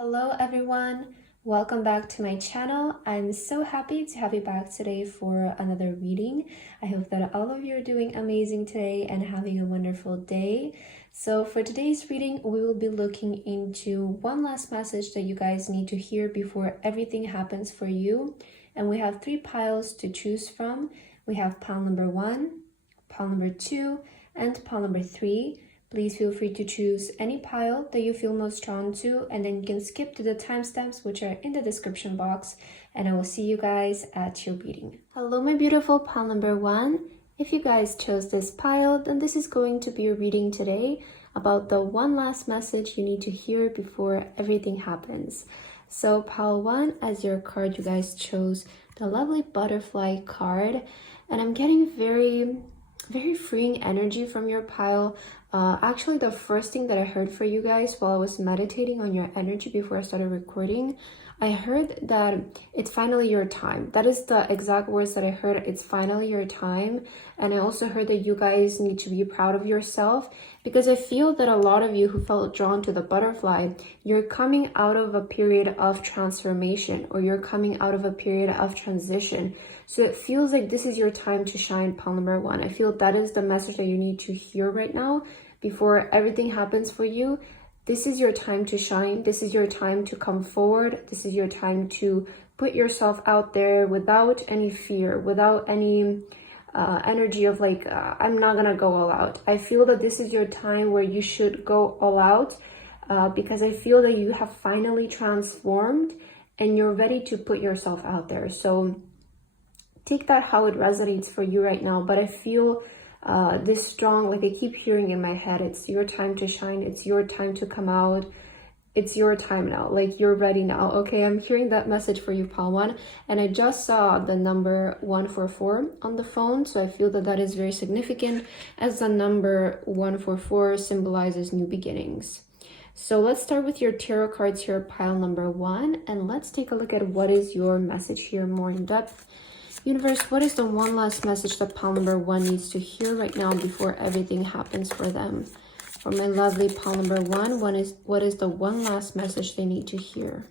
Hello everyone, welcome back to my channel. I'm so happy to have you back today for another reading. I hope that all of you are doing amazing today and having a wonderful day. So for today's reading, we will be looking into one last message that you guys need to hear before everything happens for you. And we have 3 piles to choose from. We have pile number 1, pile number 2, and pile number 3. Please feel free to choose any pile that you feel most drawn to, and then you can skip to the timestamps which are in the description box, and I will see you guys at your reading. Hello my beautiful pile number 1. If you guys chose this pile, then this is going to be your reading today about the one last message you need to hear before everything happens. So pile 1, as your card, you guys chose the lovely butterfly card, and I'm getting very freeing energy from your pile. Actually, the first thing that I heard for you guys while I was meditating on your energy before I started recording, I heard that it's finally your time. That is the exact words that I heard. It's finally your time. And I also heard that you guys need to be proud of yourself, because I feel that a lot of you who felt drawn to the butterfly, you're coming out of a period of transformation, or you're coming out of a period of transition. So it feels like this is your time to shine, pile number 1. I feel that is the message that you need to hear right now before everything happens for you. This is your time to shine. This is your time to come forward. This is your time to put yourself out there without any fear, without any energy of like, I'm not gonna go all out. I feel that this is your time where you should go all out, because I feel that you have finally transformed and you're ready to put yourself out there. So take that how it resonates for you right now. But I feel this strong, like I keep hearing in my head, it's your time to shine. It's your time to come out. It's your time now. Like you're ready now. Okay, I'm hearing that message for you, pile 1. And I just saw the number 144 on the phone. So I feel that that is very significant, as the number 144 symbolizes new beginnings. So let's start with your tarot cards here, pile number 1. And let's take a look at what is your message here more in depth. Universe, what is the one last message that pile number 1 needs to hear right now before everything happens for them? For my lovely pile number 1, what is the one last message they need to hear?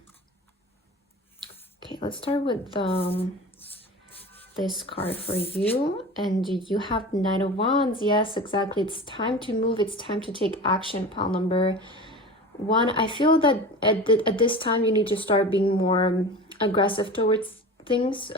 Okay, let's start with this card for you. And you have Knight of Wands. Yes, exactly. It's time to move. It's time to take action, pile number 1. I feel that at this time you need to start being more aggressive towards things,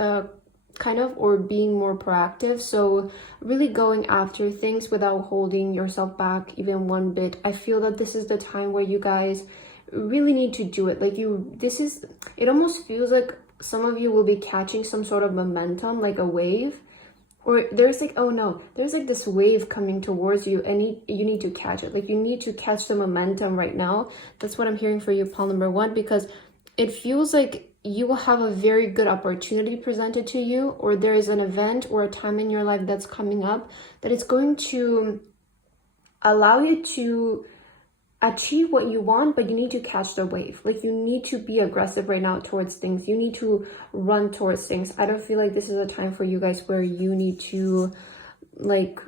kind of, or being more proactive. So really going after things without holding yourself back even one bit. I feel that this is the time where you guys really need to do it. Like it almost feels like some of you will be catching some sort of momentum, like a wave, or there's like, oh no, there's like this wave coming towards you and you need to catch it. Like you need to catch the momentum right now. That's what I'm hearing for you, pile number 1, because it feels like you will have a very good opportunity presented to you, or there is an event or a time in your life that's coming up that it's going to allow you to achieve what you want, but you need to catch the wave. Like you need to be aggressive right now towards things. You need to run towards things. I don't feel like this is a time for you guys where you need to like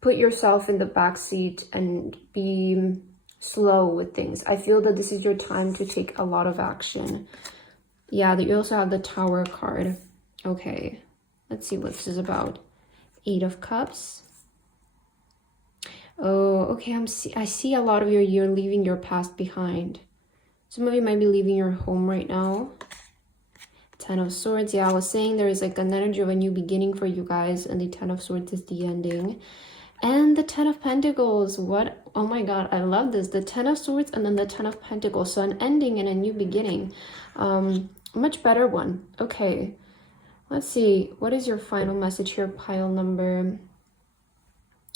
put yourself in the back seat and be slow with things. I feel that this is your time to take a lot of action. Yeah, you also have the Tower card. Okay, let's see what this is about. 8 of Cups. Oh, okay, I see a lot of you're leaving your past behind. Some of you might be leaving your home right now. 10 of Swords. Yeah, I was saying there is like an energy of a new beginning for you guys, and the 10 of Swords is the ending. And the 10 of Pentacles. What? Oh my god, I love this. The 10 of Swords and then the 10 of Pentacles. So an ending and a new beginning. Much better one. Okay, let's see. What is your final message here, pile number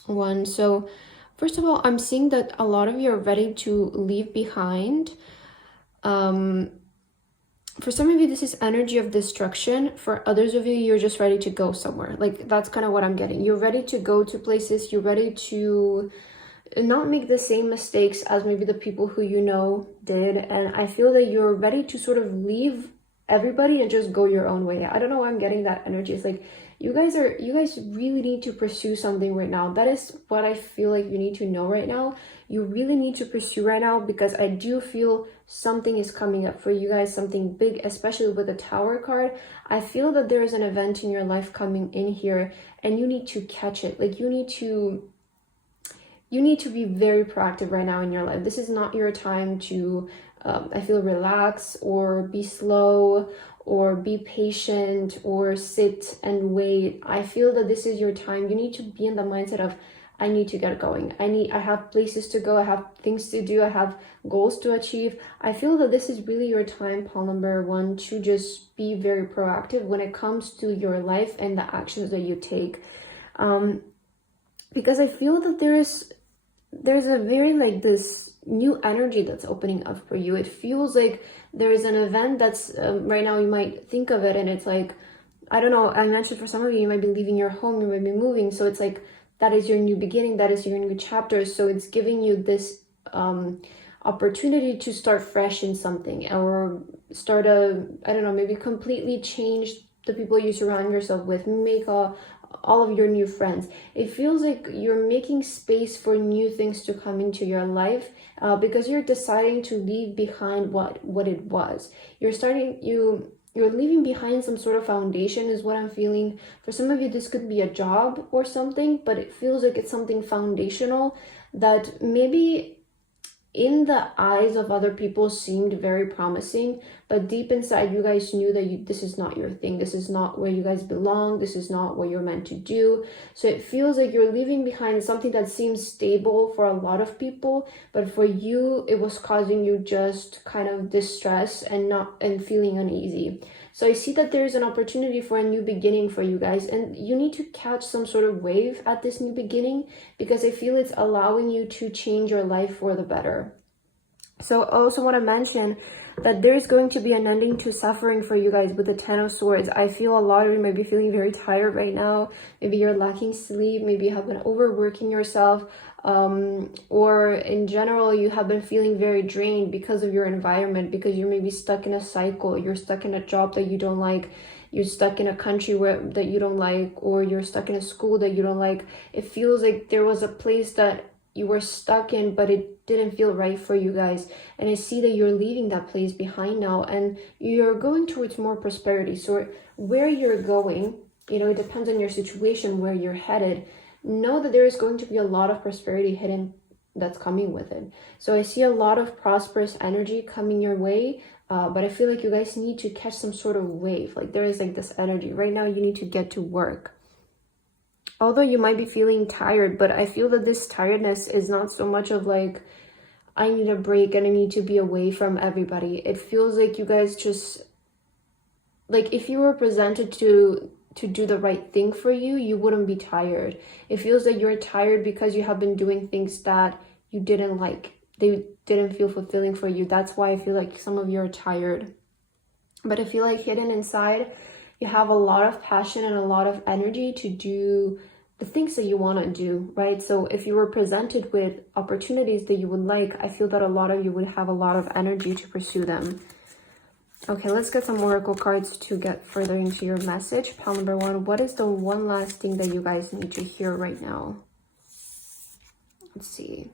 1? So first of all, I'm seeing that a lot of you are ready to leave behind. For some of you, this is energy of destruction. For others of you, you're just ready to go somewhere. Like that's kind of what I'm getting. You're ready to go to places. You're ready to not make the same mistakes as maybe the people who you know did. And I feel that you're ready to sort of leave everybody and just go your own way. I don't know why I'm getting that energy. It's like you guys really need to pursue something right now. That is what I feel like you need to know right now. you really need to pursue right now, because I do feel something is coming up for you guys, something big, especially with the Tower card. I feel that there is an event in your life coming in here, and you need to catch it. Like, you need to be very proactive right now in your life. This is not your time to, I feel, relax or be slow or be patient or sit and wait. I feel that this is your time. You need to be in the mindset of, I need to get going. I have places to go. I have things to do. I have goals to achieve. I feel that this is really your time, pile number 1, to just be very proactive when it comes to your life and the actions that you take. Because I feel that there's a very, like, this new energy that's opening up for you. It feels like there's an event that's right now, you might think of it and it's like, I don't know, I mentioned for some of you might be leaving your home, you might be moving, so it's like that is your new beginning, that is your new chapter. So it's giving you this opportunity to start fresh in something, or start I don't know, maybe completely change the people you surround yourself with, make all of your new friends. It feels like you're making space for new things to come into your life, because you're deciding to leave behind what it was. You're leaving behind some sort of foundation, is what I'm feeling. For some of you, this could be a job or something, but it feels like it's something foundational that maybe in the eyes of other people seemed very promising, but deep inside you guys knew that this is not your thing. This is not where you guys belong. This is not what you're meant to do. So it feels like you're leaving behind something that seems stable for a lot of people, but for you, it was causing you just kind of distress and feeling uneasy. So I see that there's an opportunity for a new beginning for you guys, and you need to catch some sort of wave at this new beginning, because I feel it's allowing you to change your life for the better. So I also want to mention that there's going to be an ending to suffering for you guys with the 10 of Swords. I feel a lot of you might be feeling very tired right now. Maybe you're lacking sleep. Maybe you have been overworking yourself. Or in general, you have been feeling very drained because of your environment, because you're maybe stuck in a cycle. You're stuck in a job that you don't like. You're stuck in a country that you don't like, or you're stuck in a school that you don't like. It feels like there was a place that you were stuck in, but it didn't feel right for you guys. And I see that you're leaving that place behind now, and you're going towards more prosperity. So where you're going, it depends on your situation, where you're headed. Know that there is going to be a lot of prosperity hidden that's coming with it. So I see a lot of prosperous energy coming your way, but I feel like you guys need to catch some sort of wave. Like, there is like this energy right now. You need to get to work. Although you might be feeling tired, but I feel that this tiredness is not so much of like, I need a break and I need to be away from everybody. It feels like you guys just, like, if you were presented to do the right thing for you, you wouldn't be tired. It feels like you're tired because you have been doing things that you didn't like. They didn't feel fulfilling for you. That's why I feel like some of you are tired. But I feel like hidden inside, you have a lot of passion and a lot of energy to do the things that you want to do, right? So if you were presented with opportunities that you would like, I feel that a lot of you would have a lot of energy to pursue them. Okay, let's get some oracle cards to get further into your message. Pile number 1, what is the one last thing that you guys need to hear right now? Let's see.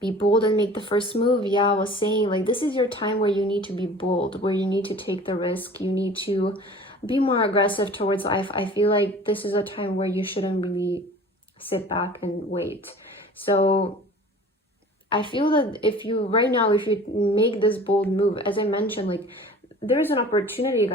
Be bold and make the first move. Yeah, I was saying, like, this is your time where you need to be bold, where you need to take the risk. You need to be more aggressive towards life. I feel like this is a time where you shouldn't really sit back and wait. So I feel that if you make this bold move, as I mentioned, like, there's an opportunity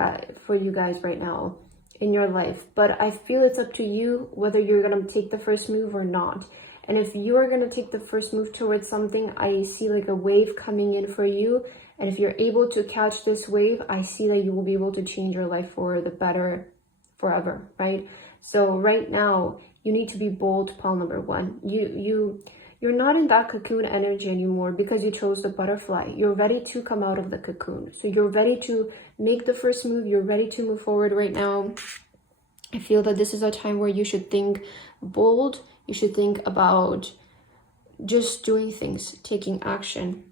for you guys right now in your life, but I feel it's up to you whether you're going to take the first move or not. And if you are going to take the first move towards something, I see like a wave coming in for you. And if you're able to catch this wave, I see that you will be able to change your life for the better forever, right? So right now, you need to be bold, pile number 1. You're not in that cocoon energy anymore because you chose the butterfly. You're ready to come out of the cocoon. So you're ready to make the first move. You're ready to move forward right now. I feel that this is a time where you should think bold. You should think about just doing things, taking action.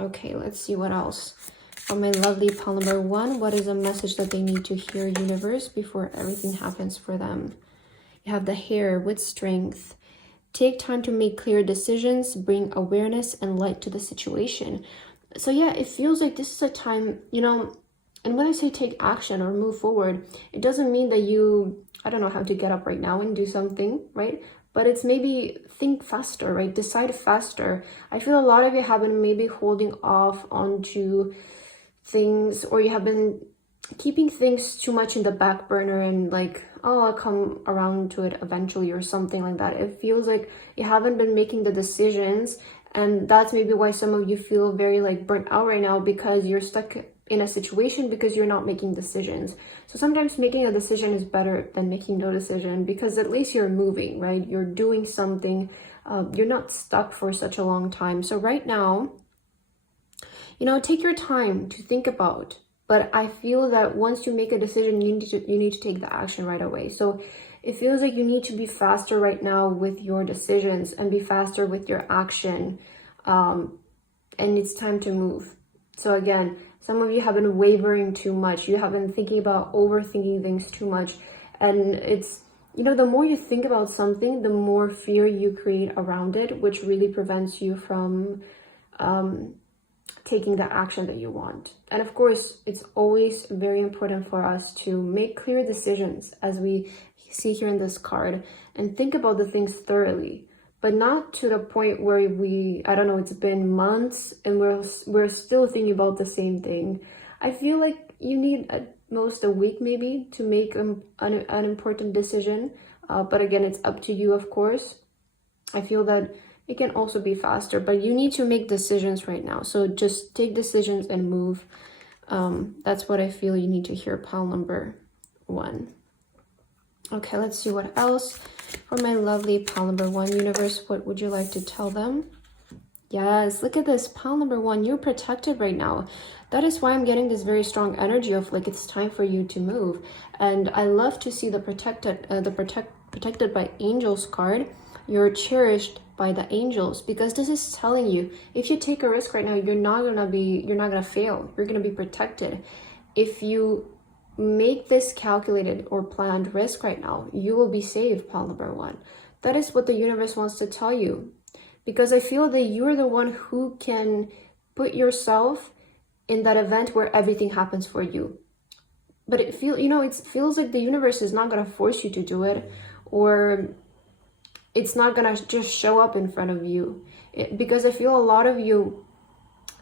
Okay, let's see what else. For my lovely pile number 1, what is a message that they need to hear, universe, before everything happens for them? You have the Hare with strength, Take time to make clear decisions, bring awareness and light to the situation. So yeah, it feels like this is a time, you know, and when I say take action or move forward, it doesn't mean that you, I don't know, how to get up right now and do something, right? But it's maybe think faster, right? Decide faster. I feel a lot of you have been maybe holding off onto things, or you have been keeping things too much in the back burner and like, oh, I'll come around to it eventually or something like that. It feels like you haven't been making the decisions, and that's maybe why some of you feel very like burnt out right now, because you're stuck in a situation because you're not making decisions. So sometimes making a decision is better than making no decision, because at least you're moving, right? You're doing something. You're not stuck for such a long time. So right now, you know, take your time to think about. But I feel that once you make a decision, you need to take the action right away. So it feels like you need to be faster right now with your decisions and be faster with your action. And it's time to move. So again, some of you have been wavering too much. You have been thinking about overthinking things too much. And it's, you know, the more you think about something, the more fear you create around it, which really prevents you from taking the action that you want. And of course, it's always very important for us to make clear decisions, as we see here in this card, and think about the things thoroughly, but not to the point where we, I don't know, it's been months and we're still thinking about the same thing. I feel like you need at most a week maybe to make an important decision. But again, it's up to you, of course. I feel that it can also be faster, but you need to make decisions right now. So just take decisions and move. That's what I feel you need to hear, pile number 1. Okay, let's see what else. For my lovely pile number 1, universe, what would you like to tell them? Yes, look at this, pile number 1. You're protected right now. That is why I'm getting this very strong energy of like it's time for you to move. And I love to see the protected by angels card. You're cherished by the angels, because this is telling you if you take a risk right now, you're not gonna fail. You're gonna be protected. If you make this calculated or planned risk right now, you will be saved, pile number 1. That is what the universe wants to tell you, because I feel that you're the one who can put yourself in that event where everything happens for you. But it feels like the universe is not gonna force you to do it, or it's not gonna just show up in front of you. Because I feel a lot of you,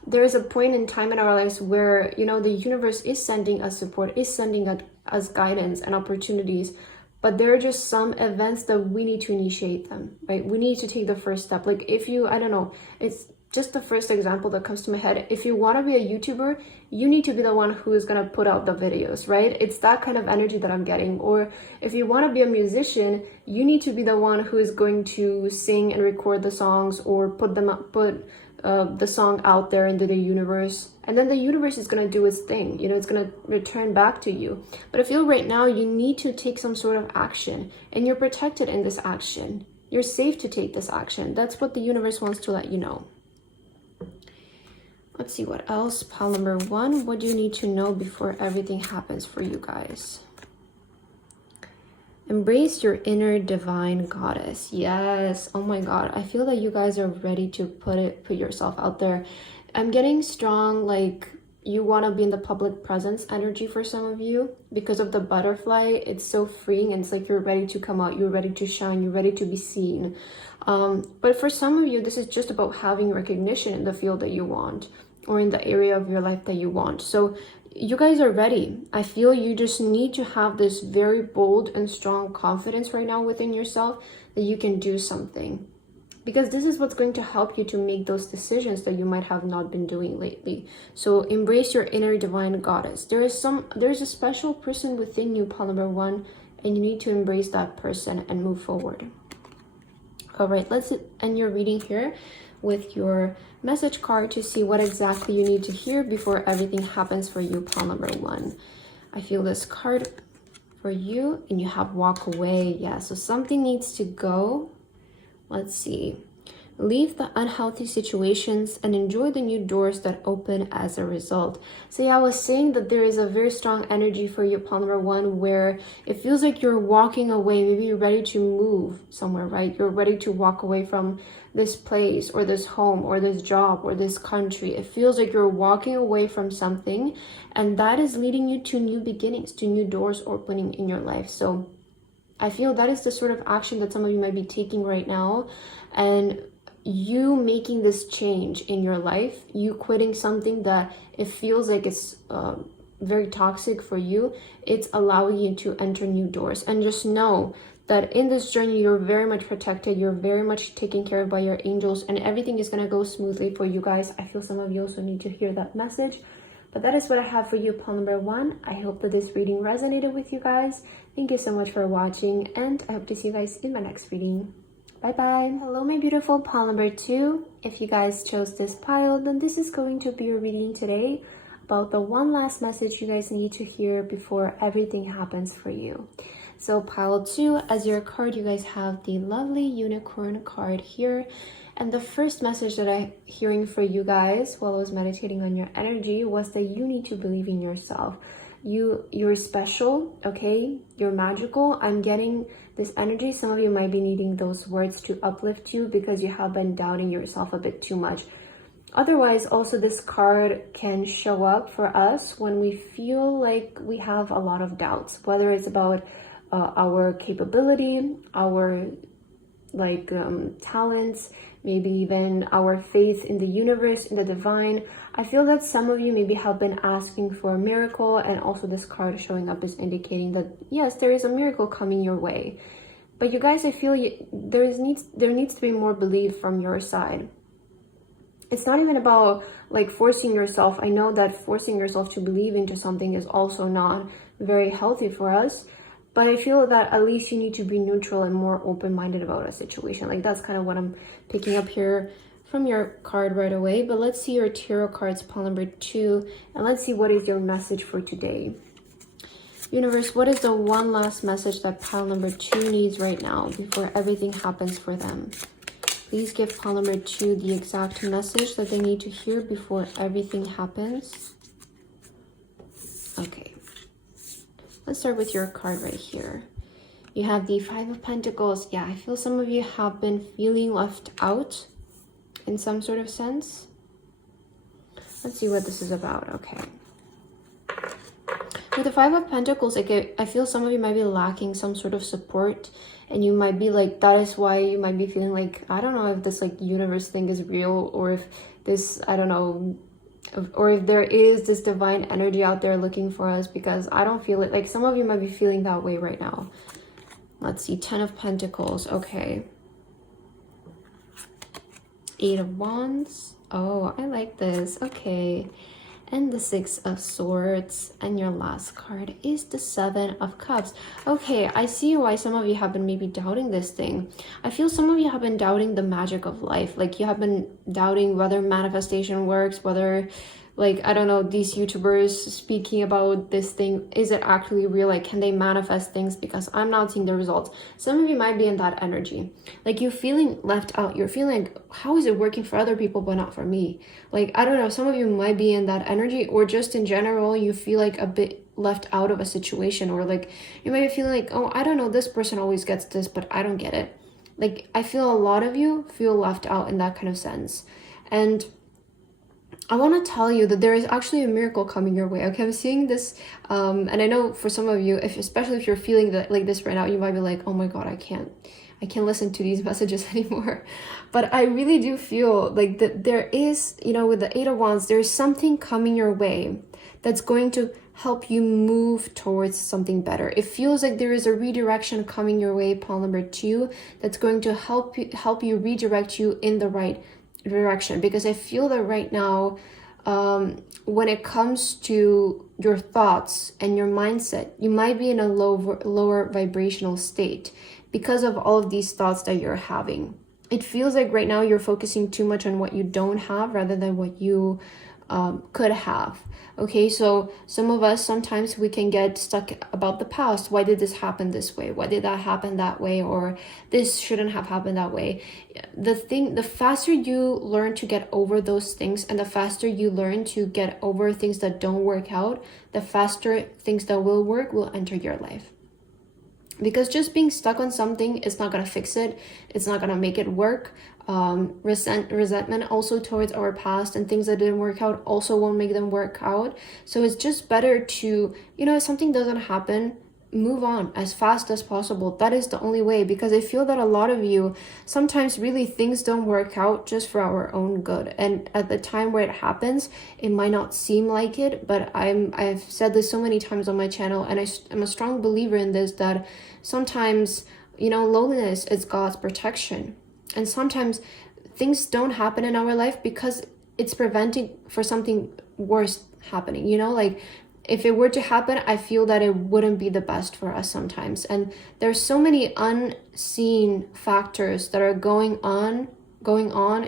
there is a point in time in our lives where, you know, the universe is sending us support, is sending us guidance and opportunities, but there are just some events that we need to initiate them, right? We need to take the first step. Like if you, I don't know, it's just the first example that comes to my head. If you want to be a YouTuber, you need to be the one who is going to put out the videos, right? It's that kind of energy that I'm getting. Or if you want to be a musician, you need to be the one who is going to sing and record the songs, or put the song out there into the universe, and then the universe is going to do its thing. You know, it's going to return back to you. But I feel right now you need to take some sort of action, and you're protected in this action. You're safe to take this action. That's what the universe wants to let you know. Let's see what else. Pile number 1, what do you need to know before everything happens for you guys? Embrace your inner divine goddess. Yes. Oh my God. I feel that you guys are ready to put yourself out there. I'm getting strong, like you want to be in the public presence energy for some of you because of the butterfly. It's so freeing, and it's like you're ready to come out. You're ready to shine. You're ready to be seen. But for some of you, this is just about having recognition in the field that you want, or in the area of your life that you want. So you guys are ready. I feel you just need to have this very bold and strong confidence right now within yourself that you can do something, because this is what's going to help you to make those decisions that you might have not been doing lately. So embrace your inner divine goddess. There's a special person within you, pile number 1, and you need to embrace that person and move forward. All right, let's end your reading here with your message card to see what exactly you need to hear before everything happens for you, pile number 1. I feel this card for you, and you have walk away. Yeah, so something needs to go. Let's see. leave the unhealthy situations, and enjoy the new doors that open as a result. So yeah, I was saying that there is a very strong energy for you, pile number 1, where it feels like you're walking away. Maybe you're ready to move somewhere, right? You're ready to walk away from this place or this home or this job or this country. It feels like you're walking away from something, and that is leading you to new beginnings, to new doors opening in your life. So I feel that is the sort of action that some of you might be taking right now, and you making this change in your life, you quitting something that it feels like it's very toxic for you. It's allowing you to enter new doors. And just know that in this journey, you're very much protected, you're very much taken care of by your angels, and everything is going to go smoothly for you guys. I feel some of you also need to hear that message. But that is what I have for you, pile number 1. I hope that this reading resonated with you guys. Thank you so much for watching, and I hope to see you guys in my next reading. Bye bye. Hello, my beautiful pile number 2. If you guys chose this pile, then this is going to be your reading today about the one last message you guys need to hear before everything happens for you. So pile 2, as your card, you guys have the lovely unicorn card here. And the first message that I'm hearing for you guys while I was meditating on your energy was that you need to believe in yourself. You're special, okay? You're magical. I'm getting this energy. Some of you might be needing those words to uplift you because you have been doubting yourself a bit too much. Otherwise, also this card can show up for us when we feel like we have a lot of doubts, whether it's about our capability, our talents, maybe even our faith in the universe, in the divine. I feel that some of you maybe have been asking for a miracle, and also this card showing up is indicating that yes, there is a miracle coming your way. But you guys, I feel there needs to be more belief from your side. It's not even about like forcing yourself. I know that forcing yourself to believe into something is also not very healthy for us. But I feel that at least you need to be neutral and more open-minded about a situation. Like that's kind of what I'm picking up here from your card right away. But let's see your tarot cards, pile number 2. And let's see what is your message for today. Universe, what is the one last message that pile number 2 needs right now before everything happens for them? Please give pile number 2 the exact message that they need to hear before everything happens. Okay. Let's start with your card right here. You have the 5 of Pentacles. Yeah, I feel some of you have been feeling left out in some sort of sense. Let's see what this is about. Okay. With the 5 of Pentacles, I feel some of you might be lacking some sort of support, and you might be like, that is why you might be feeling like, I don't know if this like universe thing is real, or if this, I don't know, or if there is this divine energy out there looking for us, because I don't feel it. Like some of you might be feeling that way right now. Let's see, 10 of Pentacles. Okay. 8 of Wands. Oh, I like this. Okay. And the 6 of Swords. And your last card is the 7 of Cups. Okay, I see why some of you have been maybe doubting this thing. I feel some of you have been doubting the magic of life. Like you have been doubting whether manifestation works, whether like, I don't know, these YouTubers speaking about this thing, is it actually real? Like, can they manifest things? Because I'm not seeing the results. Some of you might be in that energy. Like you're feeling left out. You're feeling like, how is it working for other people but not for me? Like, I don't know, some of you might be in that energy, or just in general, you feel like a bit left out of a situation, or like you might be feeling like, oh, I don't know, this person always gets this, but I don't get it. Like, I feel a lot of you feel left out in that kind of sense. And I want to tell you that there is actually a miracle coming your way. Okay, I'm seeing this, and I know for some of you, especially if you're feeling that like this right now, you might be like, oh my god, I can't listen to these messages anymore. But I really do feel like that there is, you know, with the 8 of Wands, there's something coming your way that's going to help you move towards something better. It feels like there is a redirection coming your way, pile number 2, that's going to help you redirect you in the right direction. Because I feel that right now, when it comes to your thoughts and your mindset, you might be in a lower vibrational state because of all of these thoughts that you're having. It feels like right now you're focusing too much on what you don't have rather than what you could have. Okay, so some of us, sometimes we can get stuck about the past. Why did this happen this way? Why did that happen that way? Or this shouldn't have happened that way. The faster you learn to get over those things, and the faster you learn to get over things that don't work out, the faster things that will work will enter your life. Because just being stuck on something is not going to fix it. It's not going to make it work. Resentment also towards our past and things that didn't work out also won't make them work out. So it's just better to, if something doesn't happen, move on as fast as possible. That is the only way, because I feel that a lot of you, sometimes really things don't work out just for our own good. And at the time where it happens, it might not seem like it, but I've said this so many times on my channel, and I'm a strong believer in this, that sometimes, loneliness is God's protection. And sometimes things don't happen in our life because it's preventing for something worse happening, like if it were to happen, I feel that it wouldn't be the best for us sometimes. And there's so many unseen factors that are going on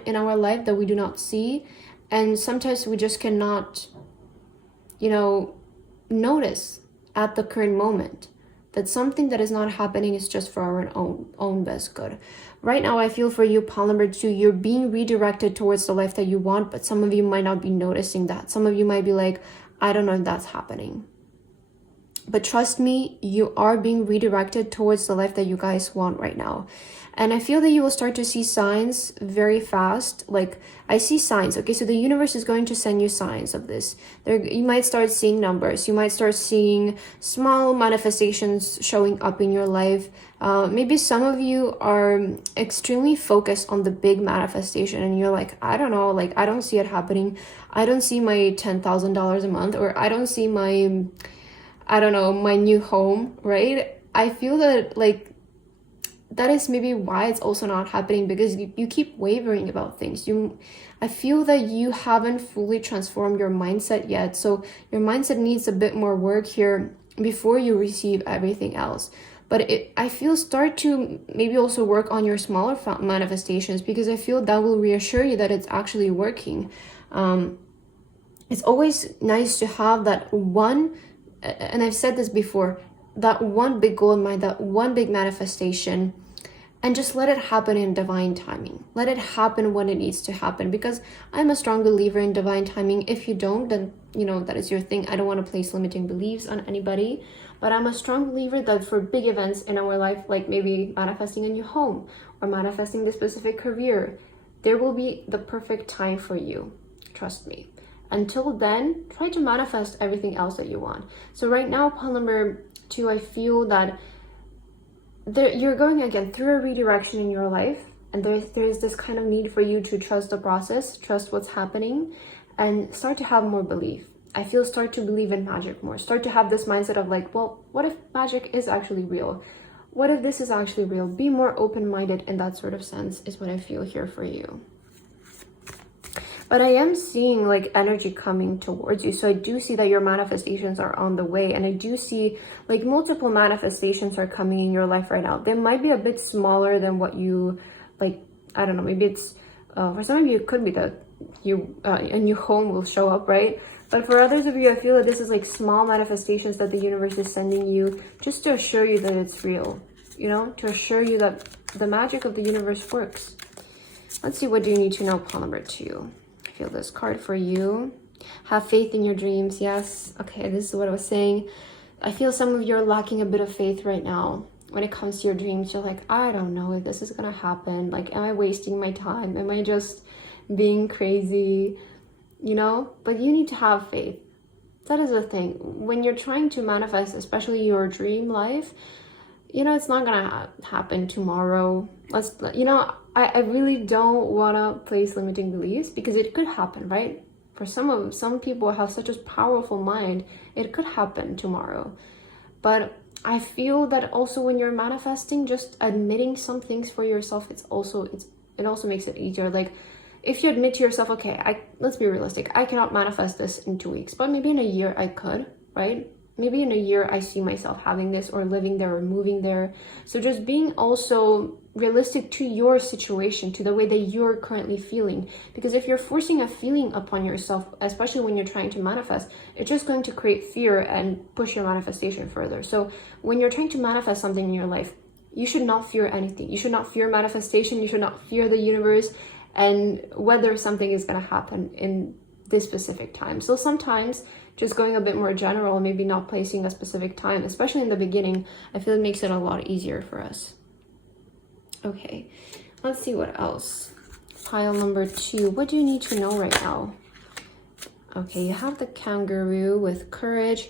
in our life that we do not see. And sometimes we just cannot, notice at the current moment that something that is not happening is just for our own best good. Right now, I feel for you, pile number 2, you're being redirected towards the life that you want, but some of you might not be noticing that. Some of you might be like, I don't know if that's happening. But trust me, you are being redirected towards the life that you guys want right now. And I feel that you will start to see signs very fast. Like, I see signs. Okay, so the universe is going to send you signs of this. You might start seeing numbers. You might start seeing small manifestations showing up in your life. Maybe some of you are extremely focused on the big manifestation, and you're like, I don't know, like, I don't see it happening. I don't see my $10,000 a month, or I don't see my, I don't know, my new home, right? I feel that, like, that is maybe why it's also not happening, because you keep wavering about things. I feel that you haven't fully transformed your mindset yet. So your mindset needs a bit more work here before you receive everything else. But I feel start to maybe also work on your smaller manifestations, because I feel that will reassure you that it's actually working. It's always nice to have that one, and I've said this before, that one big goal in mind, that one big manifestation, and just let it happen in divine timing. Let it happen when it needs to happen, because I'm a strong believer in divine timing. If you don't, then, that is your thing. I don't want to place limiting beliefs on anybody, but I'm a strong believer that for big events in our life, like maybe manifesting a new home or manifesting the specific career, there will be the perfect time for you. Trust me. Until then, try to manifest everything else that you want. So right now, pile number 2, I feel that you're going again through a redirection in your life, and there's this kind of need for you to trust the process, trust what's happening, and start to have more belief. I feel start to believe in magic more. Start to have this mindset of like, well, what if magic is actually real? What if this is actually real? Be more open-minded in that sort of sense is what I feel here for you. But I am seeing like energy coming towards you. So I do see that your manifestations are on the way. And I do see like multiple manifestations are coming in your life right now. They might be a bit smaller than what you like. I don't know. Maybe it's for some of you, it could be that a new home will show up, right? But for others of you, I feel that this is like small manifestations that the universe is sending you just to assure you that it's real, to assure you that the magic of the universe works. Let's see, what do you need to know, pile number 2? Feel this card for you. Have faith in your dreams. Yes. Okay, this is what I was saying. I feel some of you are lacking a bit of faith right now when it comes to your dreams. You're like, I don't know if this is gonna happen. Like, am I wasting my time? Am I just being crazy? But you need to have faith. That is the thing. When you're trying to manifest, especially your dream life, it's not gonna happen tomorrow. I really don't want to place limiting beliefs, because it could happen, right? For some people have such a powerful mind, it could happen tomorrow. But I feel that also when you're manifesting, just admitting some things for yourself, it also makes it easier. Like, if you admit to yourself, okay, let's be realistic, I cannot manifest this in 2 weeks, but maybe in a year I could, right? maybe in a year I see myself having this or living there or moving there. So just being also realistic to your situation, to the way that you're currently feeling. Because if you're forcing a feeling upon yourself, especially when you're trying to manifest, it's just going to create fear and push your manifestation further. So when you're trying to manifest something in your life, you should not fear anything. You should not fear manifestation. You should not fear the universe and whether something is going to happen in this specific time. So sometimes just going a bit more general, maybe not placing a specific time, especially in the beginning, I feel it makes it a lot easier for us. Okay, let's see what else. Pile number 2, what do you need to know right now? Okay, you have the kangaroo with courage.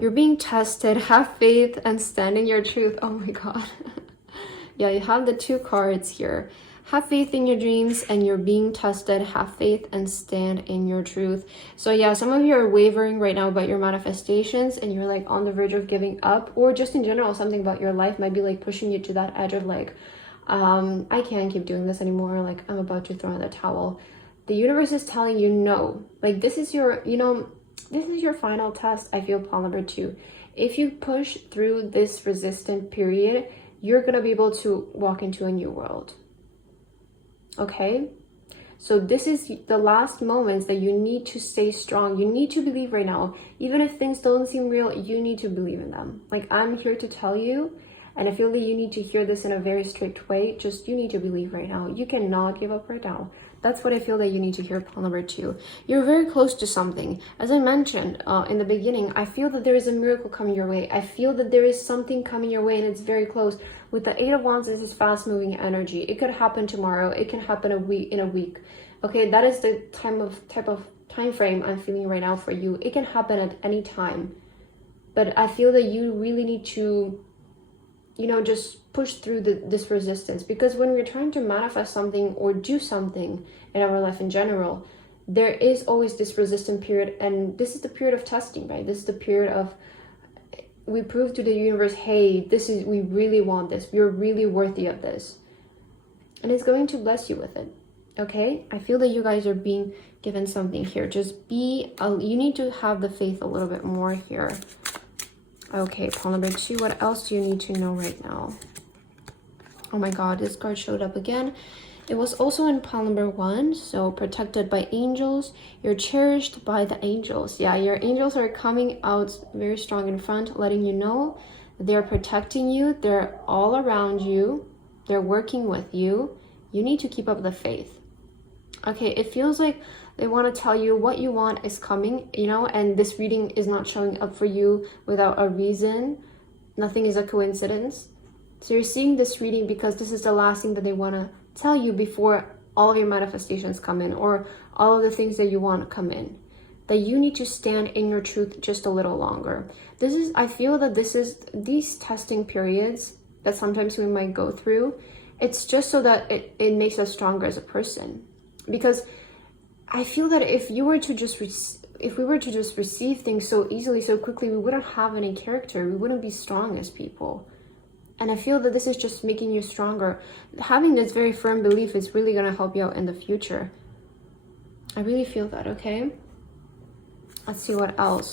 You're being tested, have faith, and stand in your truth. Oh my God. Yeah, you have the 2 cards here. Have faith in your dreams and you're being tested. Have faith and stand in your truth. So yeah, some of you are wavering right now about your manifestations and you're like on the verge of giving up, or just in general, something about your life might be like pushing you to that edge of like, I can't keep doing this anymore. Like I'm about to throw in the towel. The universe is telling you no. Like this is your, you know, this is your final test. I feel pile number 2. If you push through this resistant period, you're going to be able to walk into a new world. Okay, so this is the last moments that you need to stay strong. You need to believe right now. Even if things don't seem real, you need to believe in them. Like I'm here to tell you, and I feel that you need to hear this in a very strict way. Just you need to believe right now. You cannot give up right now. That's what I feel that you need to hear, pile number 2. You're very close to something. As I mentioned in the beginning, I feel that there is a miracle coming your way. I feel that there is something coming your way and it's very close. With the 8 of Wands, this is fast moving energy. It could happen tomorrow. It can happen in a week. Okay, that is the type of time frame I'm feeling right now for you. It can happen at any time. But I feel that you really need to, you know, just push through this resistance, because when we're trying to manifest something or do something in our life in general, there is always this resistant period, and this is the period of testing, right? This is the period of we prove to the universe, hey, we really want this, we're really worthy of this, and it's going to bless you with it. Okay, I feel that you guys are being given something here. Just you need to have the faith a little bit more here. Okay, pile number 2, what else do you need to know right now? Oh my God, this card showed up again. It was also in pile number 1. So protected by angels. You're cherished by the angels. Yeah, your angels are coming out very strong in front, letting you know they're protecting you. They're all around you. They're working with you. You need to keep up the faith. Okay, it feels like they want to tell you what you want is coming, you know, and this reading is not showing up for you without a reason. Nothing is a coincidence. So you're seeing this reading because this is the last thing that they want to tell you before all of your manifestations come in, or all of the things that you want to come in. That you need to stand in your truth just a little longer. I feel that these testing periods that sometimes we might go through, it's just so that it makes us stronger as a person. Because I feel that if we were to just receive things so easily, so quickly, we wouldn't have any character. We wouldn't be strong as people. And I feel that this is just making you stronger. Having this very firm belief is really going to help you out in the future. I really feel that, okay? Let's see what else.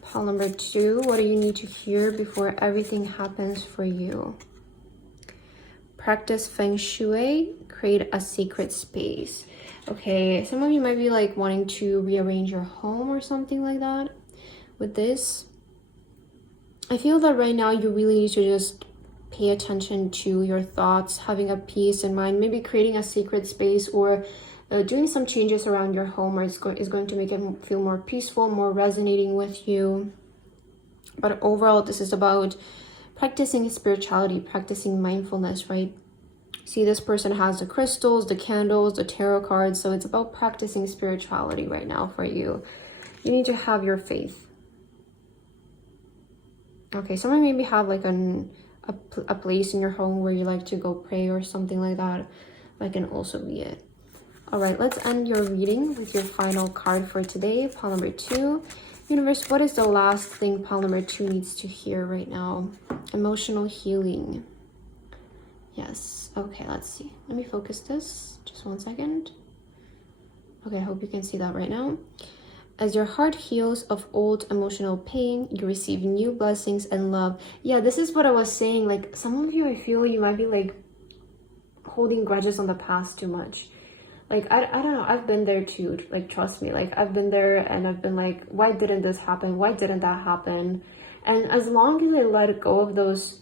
Pile number 2, what do you need to hear before everything happens for you? Practice Feng Shui, create a sacred space. Okay, some of you might be like wanting to rearrange your home or something like that with this. I feel that right now you really need to just pay attention to your thoughts, having a peace in mind, maybe creating a sacred space, or doing some changes around your home is going to make it feel more peaceful, more resonating with you. But overall, this is about practicing spirituality, practicing mindfulness, right? See, this person has the crystals, the candles, the tarot cards. So it's about practicing spirituality right now for you. You need to have your faith. Okay, someone maybe have like a place in your home where you like to go pray or something like that. That can also be it. All right, let's end your reading with your final card for today, pile number 2. Universe, what is the last thing pile number 2 needs to hear right now? Emotional healing. Yes. Okay, let's see. Let me focus this. Just one second. Okay, I hope you can see that right now. As your heart heals of old emotional pain, you receive new blessings and love. Yeah, this is what I was saying. Like, some of you, I feel you might be like holding grudges on the past too much. Like, I don't know, I've been there too. Like, trust me, like, I've been there and I've been like, why didn't this happen? Why didn't that happen? And as long as I let go of those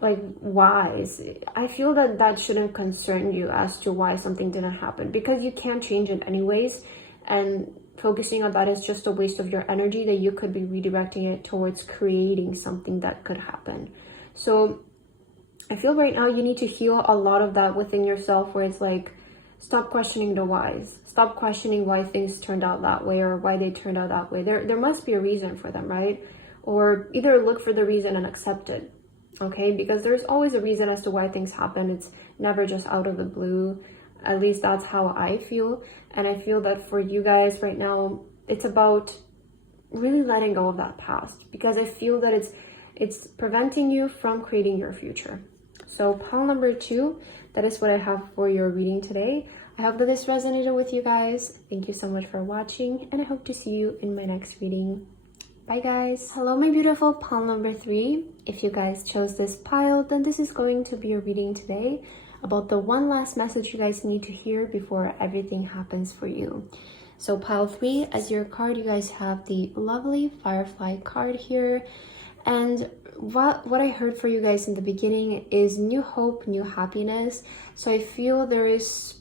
like whys, I feel that that shouldn't concern you as to why something didn't happen, because you can't change it anyways. And focusing on that is just a waste of your energy that you could be redirecting it towards creating something that could happen. So I feel right now you need to heal a lot of that within yourself, where it's like, stop questioning the whys. Stop questioning why things turned out that way or why they turned out that way. There must be a reason for them, right? Or either look for the reason and accept it, okay? Because there's always a reason as to why things happen. It's never just out of the blue. At least that's how I feel. And I feel that for you guys right now, it's about really letting go of that past, because I feel that it's preventing you from creating your future. So pile number 2, that is what I have for your reading today. I hope that this resonated with you guys. Thank you so much for watching, and I hope to see you in my next reading. Bye guys. Hello my beautiful pile number 3. If you guys chose this pile, then this is going to be your reading today about the one last message you guys need to hear before everything happens for you. So pile 3, as your card, you guys have the lovely Firefly card here. And what I heard for you guys in the beginning is new hope, new happiness. So I feel there is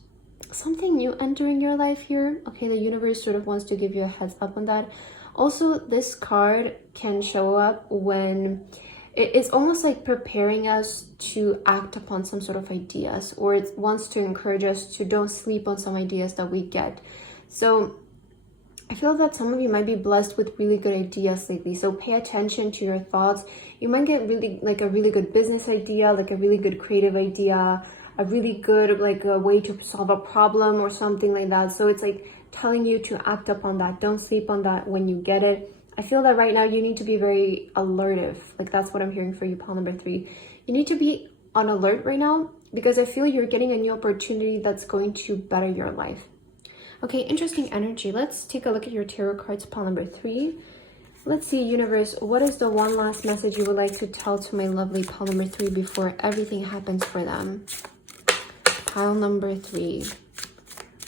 something new entering your life here. Okay, the universe sort of wants to give you a heads up on that. Also, this card can show up when it's almost like preparing us to act upon some sort of ideas, or it wants to encourage us to don't sleep on some ideas that we get. So I feel that some of you might be blessed with really good ideas lately. So pay attention to your thoughts. You might get really like a really good business idea, like a really good creative idea, a really good like a way to solve a problem or something like that. So it's like telling you to act upon that. Don't sleep on that when you get it. I feel that right now you need to be very alertive. Like, that's what I'm hearing for you, pile number 3. You need to be on alert right now, because I feel you're getting a new opportunity that's going to better your life. Okay, interesting energy. Let's take a look at your tarot cards, pile number 3. Let's see, universe, what is the one last message you would like to tell to my lovely pile number 3 before everything happens for them? Pile number 3.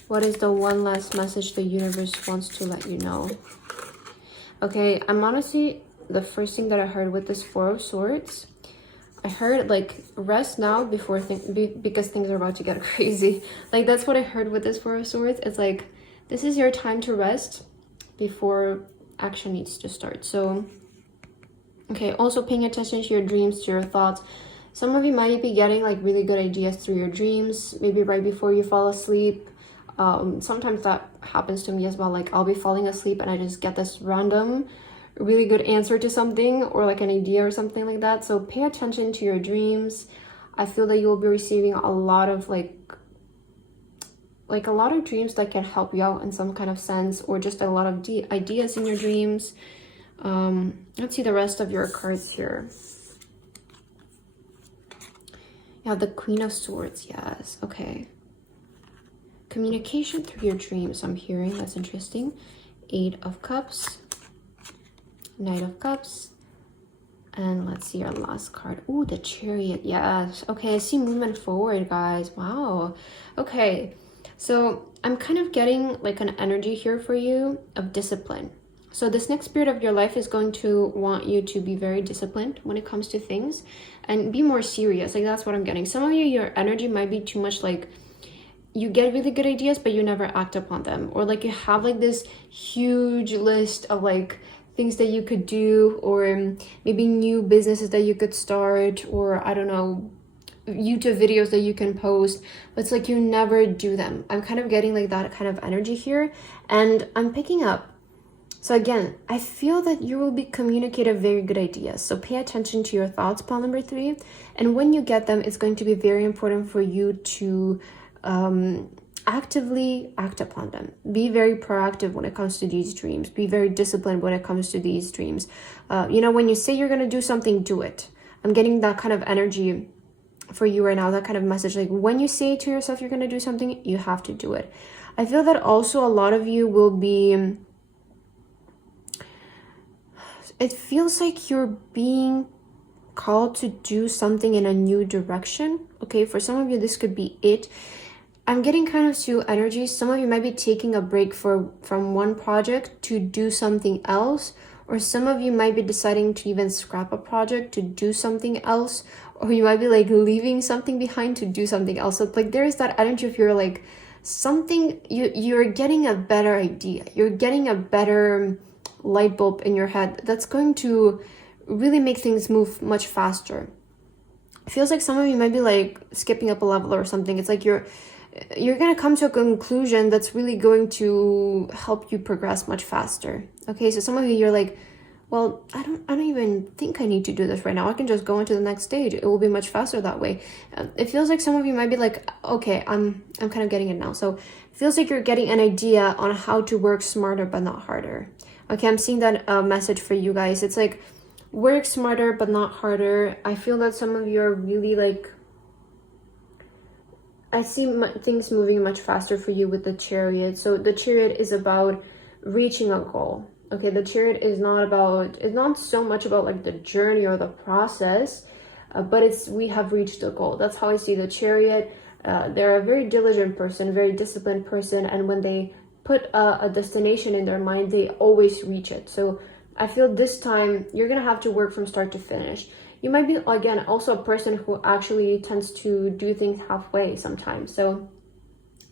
What is the one last message the universe wants to let you know? Okay, I'm honestly, the first thing that I heard with this 4 of Swords, I heard like rest now before because things are about to get crazy. Like, that's what I heard with this 4 of Swords. It's like, this is your time to rest before action needs to start. So, okay, also paying attention to your dreams, to your thoughts. Some of you might be getting like really good ideas through your dreams, maybe right before you fall asleep. Sometimes that happens to me as well. Like, I'll be falling asleep and I just get this random really good answer to something, or like an idea or something like that. So pay attention to your dreams. I feel that you will be receiving a lot of like a lot of dreams that can help you out in some kind of sense, or just a lot of ideas in your dreams. Let's see the rest of your cards here. You have the Queen of Swords. Yes, okay. Communication through your dreams, I'm hearing. That's interesting. 8 of Cups, Knight of Cups, and let's see our last card. Ooh, the Chariot. Yes. Okay, I see movement forward, guys. Wow. Okay, so I'm kind of getting like an energy here for you of discipline. So this next period of your life is going to want you to be very disciplined when it comes to things and be more serious. Like, that's what I'm getting. Some of you, your energy might be too much like, you get really good ideas, but you never act upon them. Or like you have like this huge list of like things that you could do, or maybe new businesses that you could start, or I don't know, YouTube videos that you can post, but it's like you never do them. I'm kind of getting like that kind of energy here, and I'm picking up. So again, I feel that you will be communicating very good ideas. So pay attention to your thoughts, pile number 3. And when you get them, it's going to be very important for you to actively act upon them. Be very proactive when it comes to these dreams. Be very disciplined when it comes to these dreams. You know, when you say you're going to do something, do it. I'm getting that kind of energy for you right now, that kind of message. Like, when you say to yourself you're going to do something, you have to do it. I feel that also a lot of you will be it feels like you're being called to do something in a new direction. Okay, for some of you, this could be it. I'm getting kind of two energies. Some of you might be taking a break from one project to do something else, or some of you might be deciding to even scrap a project to do something else, or you might be like leaving something behind to do something else. So like there's that energy of you're like something, you're getting a better idea, you're getting a better light bulb in your head that's going to really make things move much faster. It feels like some of you might be like skipping up a level or something. It's like you're going to come to a conclusion that's really going to help you progress much faster. Okay, so some of you, you're like, well, I don't even think I need to do this right now. I can just go into the next stage. It will be much faster that way. It feels like some of you might be like, okay, I'm kind of getting it now. So it feels like you're getting an idea on how to work smarter but not harder. Okay, I'm seeing that message for you guys. It's like, work smarter but not harder. I feel that some of you are really like, I see things moving much faster for you with the Chariot. So the Chariot is about reaching a goal. Okay, the Chariot is not so much about like the journey or the process, but we have reached a goal. That's how I see the Chariot. They're a very diligent person, very disciplined person, and when they put a destination in their mind, they always reach it. So I feel this time you're gonna have to work from start to finish. You might be, again, also a person who actually tends to do things halfway sometimes. So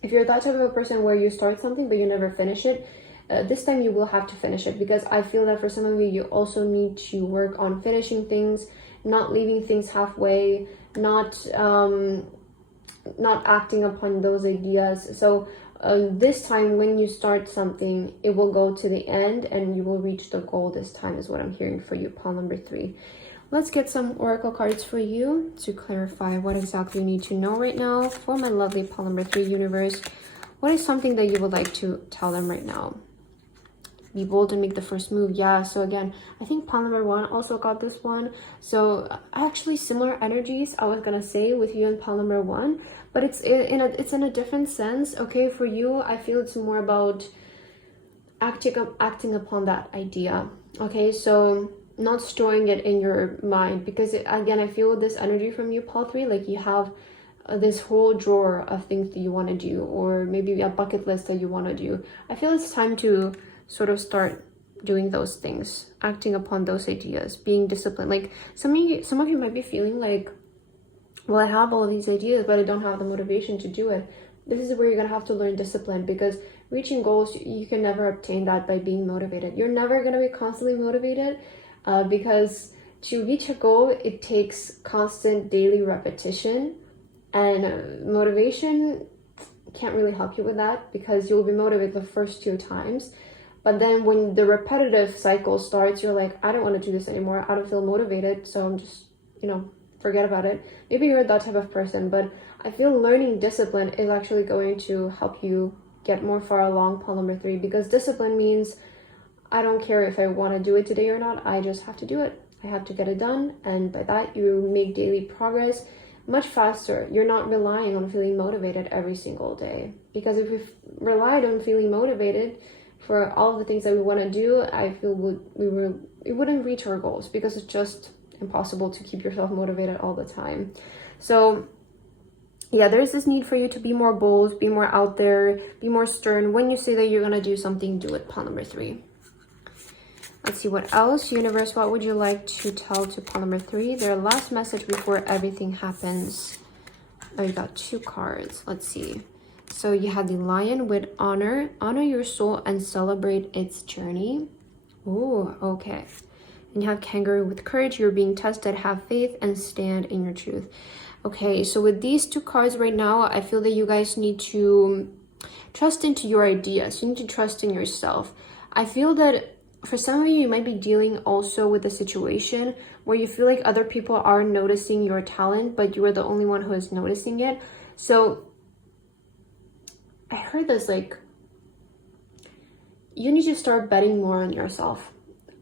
if you're that type of a person where you start something but you never finish it, this time you will have to finish it, because I feel that for some of you, you also need to work on finishing things, not leaving things halfway, not acting upon those ideas. So this time when you start something, it will go to the end and you will reach the goal this time, is what I'm hearing for you, pile number 3. Let's get some oracle cards for you to clarify what exactly you need to know right now for my lovely pile number 3 universe. What is something that you would like to tell them right now? Be bold and make the first move. Yeah, so again, I think pile number 1 also got this one. So actually similar energies, I was gonna say, with you and pile number 1, but it's in a different sense. Okay, for you, I feel it's more about acting upon that idea. Okay, so not storing it in your mind, because again, I feel this energy from you, pile 3, like you have this whole drawer of things that you want to do, or maybe a bucket list that you want to do. I feel it's time to sort of start doing those things, acting upon those ideas, being disciplined. Like some of you might be feeling like, well, I have all of these ideas, but I don't have the motivation to do it. This is where you're gonna have to learn discipline, because reaching goals, you can never obtain that by being motivated. You're never gonna be constantly motivated, because to reach a goal, it takes constant daily repetition, and motivation can't really help you with that, because you'll be motivated the first 2 times. But then when the repetitive cycle starts, you're like, I don't want to do this anymore. I don't feel motivated. So I'm just, forget about it. Maybe you're that type of person, but I feel learning discipline is actually going to help you get more far along, pile number 3, because discipline means I don't care if I want to do it today or not. I just have to do it. I have to get it done. And by that, you make daily progress much faster. You're not relying on feeling motivated every single day, because if we relied on feeling motivated for all of the things that we want to do, I feel we wouldn't reach our goals, because it's just impossible to keep yourself motivated all the time. So yeah, there's this need for you to be more bold, be more out there, be more stern. When you say that you're gonna do something, do it, pile number 3. Let's see what else. Universe, what would you like to tell to pile number 3? Their last message before everything happens. Oh, you got 2 cards. Let's see. So you have the Lion with honor. Honor your soul and celebrate its journey. Oh, okay. And you have Kangaroo with courage. You're being tested. Have faith and stand in your truth. Okay, so with these 2 cards right now, I feel that you guys need to trust into your ideas. You need to trust in yourself. I feel that for some of you, you might be dealing also with a situation where you feel like other people are noticing your talent, but you are the only one who is noticing it. So I heard this, like, you need to start betting more on yourself.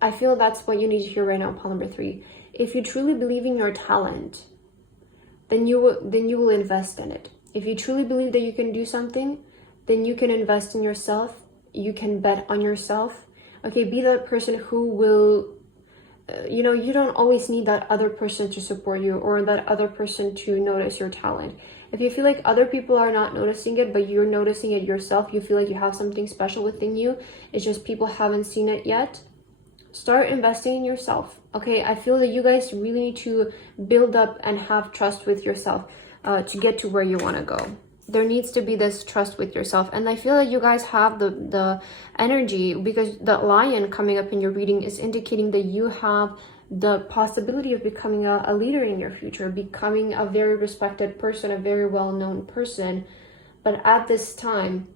I feel that's what you need to hear right now, pile number 3. If you truly believe in your talent, then you will invest in it. If you truly believe that you can do something, then you can invest in yourself. You can bet on yourself. Okay, be that person who will you know, you don't always need that other person to support you or that other person to notice your talent. If you feel like other people are not noticing it, but you're noticing it yourself, you feel like you have something special within you, it's just people haven't seen it yet, start investing in yourself. Okay, I feel that you guys really need to build up and have trust with yourself to get to where you want to go. There needs to be this trust with yourself, and I feel that you guys have the energy, because the lion coming up in your reading is indicating that you have the possibility of becoming a leader in your future, becoming a very respected person, a very well-known person. But at this time,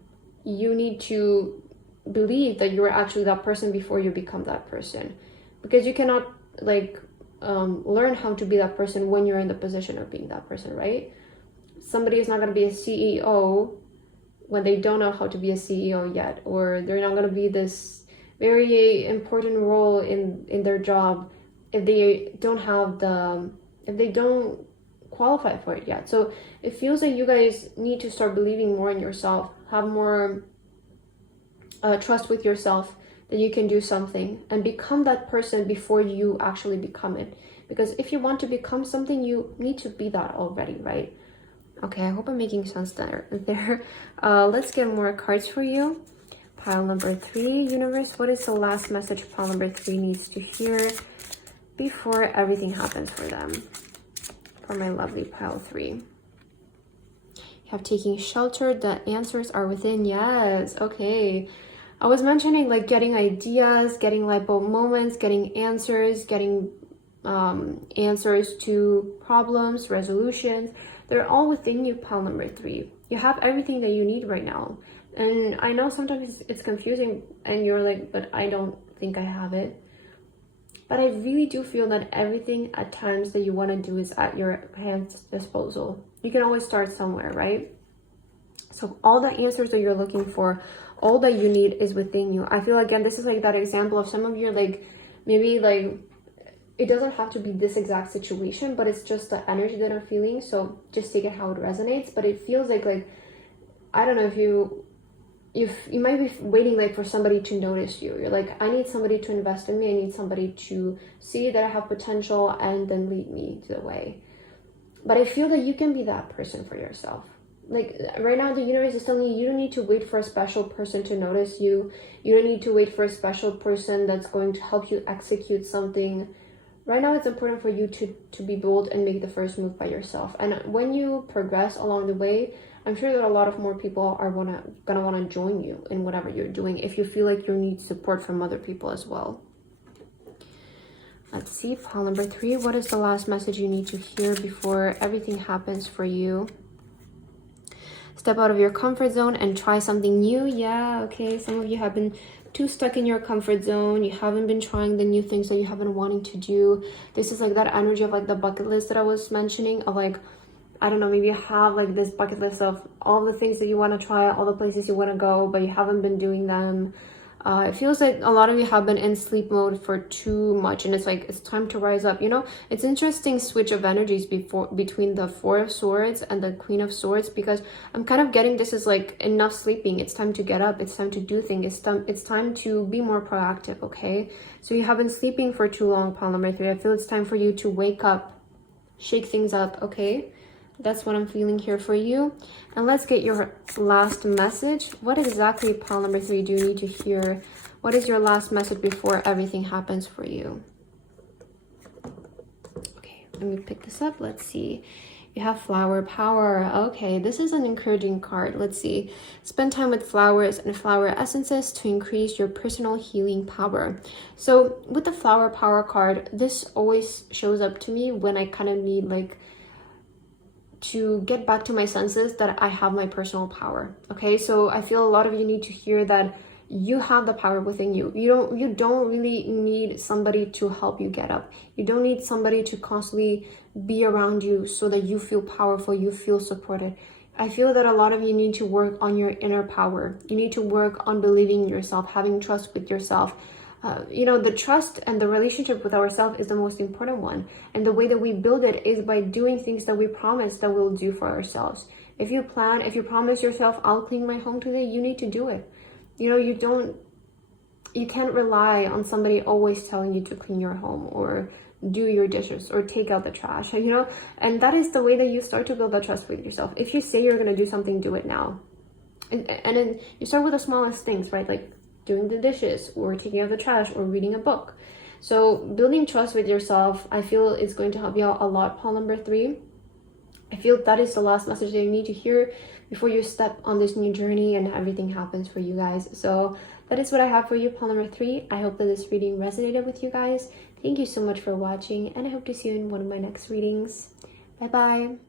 you need to believe that you're actually that person before you become that person, because you cannot like learn how to be that person when you're in the position of being that person, right? Somebody is not going to be a CEO when they don't know how to be a CEO yet, or they're not going to be this very important role in their job if they don't have if they don't qualify for it yet. So it feels like you guys need to start believing more in yourself, have more trust with yourself that you can do something, and become that person before you actually become it. Because if you want to become something, you need to be that already, right? Okay, I hope I'm making sense there. Let's get more cards for you. Pile number 3, universe, what is the last message pile number 3 needs to hear before everything happens for them? For my lovely pile 3. You have taking shelter, the answers are within. Yes, okay. I was mentioning like getting ideas, getting light bulb moments, getting answers, getting answers to problems, resolutions. They're all within you, pile number 3. You have everything that you need right now. And I know sometimes it's confusing and you're like, but I don't think I have it. But I really do feel that everything at times that you want to do is at your hand's disposal. You can always start somewhere, right? So all the answers that you're looking for, all that you need is within you. I feel, again, this is like that example of some of you, like, maybe like, it doesn't have to be this exact situation, but it's just the energy that I'm feeling. So just take it how it resonates. But it feels like, I don't know, if you might be waiting like for somebody to notice you. You're like, I need somebody to invest in me. I need somebody to see that I have potential and then lead me to the way. But I feel that you can be that person for yourself. Like right now, the universe is telling you, you don't need to wait for a special person to notice you. You don't need to wait for a special person that's going to help you execute something. Right now, it's important for you to be bold and make the first move by yourself. And when you progress along the way, I'm sure that a lot of more people are gonna want to join you in whatever you're doing, if you feel like you need support from other people as well. Let's see, pile number 3. What is the last message you need to hear before everything happens for you? Step out of your comfort zone and try something new. Yeah, okay. Some of you have been too stuck in your comfort zone. You haven't been trying the new things that you have been wanting to do. This is like that energy of like the bucket list that I was mentioning, of like, I don't know, maybe you have like this bucket list of all the things that you want to try, all the places you want to go, but you haven't been doing them. It feels like a lot of you have been in sleep mode for too much, and it's like, it's time to rise up. You know, it's interesting switch of energies between the 4 of Swords and the Queen of Swords, because I'm kind of getting this as like, enough sleeping. It's time to get up. It's time to do things. It's time to be more proactive, okay? So you have been sleeping for too long, pile number 3. I feel it's time for you to wake up, shake things up, okay? That's what I'm feeling here for you. And let's get your last message. What exactly, pile number 3, do you need to hear? What is your last message before everything happens for you? Okay, let me pick this up. Let's see. You have flower power. Okay, this is an encouraging card. Let's see. Spend time with flowers and flower essences to increase your personal healing power. So with the flower power card, this always shows up to me when I kind of need like to get back to my senses, that I have my personal power. Okay, so I feel a lot of you need to hear that you have the power within you. You don't really need somebody to help you get up. You don't need somebody to constantly be around you so that you feel powerful, you feel supported. I feel that a lot of you need to work on your inner power. You need to work on believing in yourself, having trust with yourself. You know, the trust and the relationship with ourselves is the most important one. And the way that we build it is by doing things that we promise that we'll do for ourselves. If you promise yourself, I'll clean my home today, you need to do it. You know, you can't rely on somebody always telling you to clean your home or do your dishes or take out the trash, you know. And that is the way that you start to build that trust with yourself. If you say you're going to do something, do it now. And then you start with the smallest things, right? Like doing the dishes or taking out the trash or reading a book. So building trust with yourself, I feel, is going to help you out a lot, pile number 3. I feel that is the last message that you need to hear before you step on this new journey and everything happens for you guys. So that is what I have for you, pile number 3. I hope that this reading resonated with you guys. Thank you so much for watching, and I hope to see you in one of my next readings. Bye bye.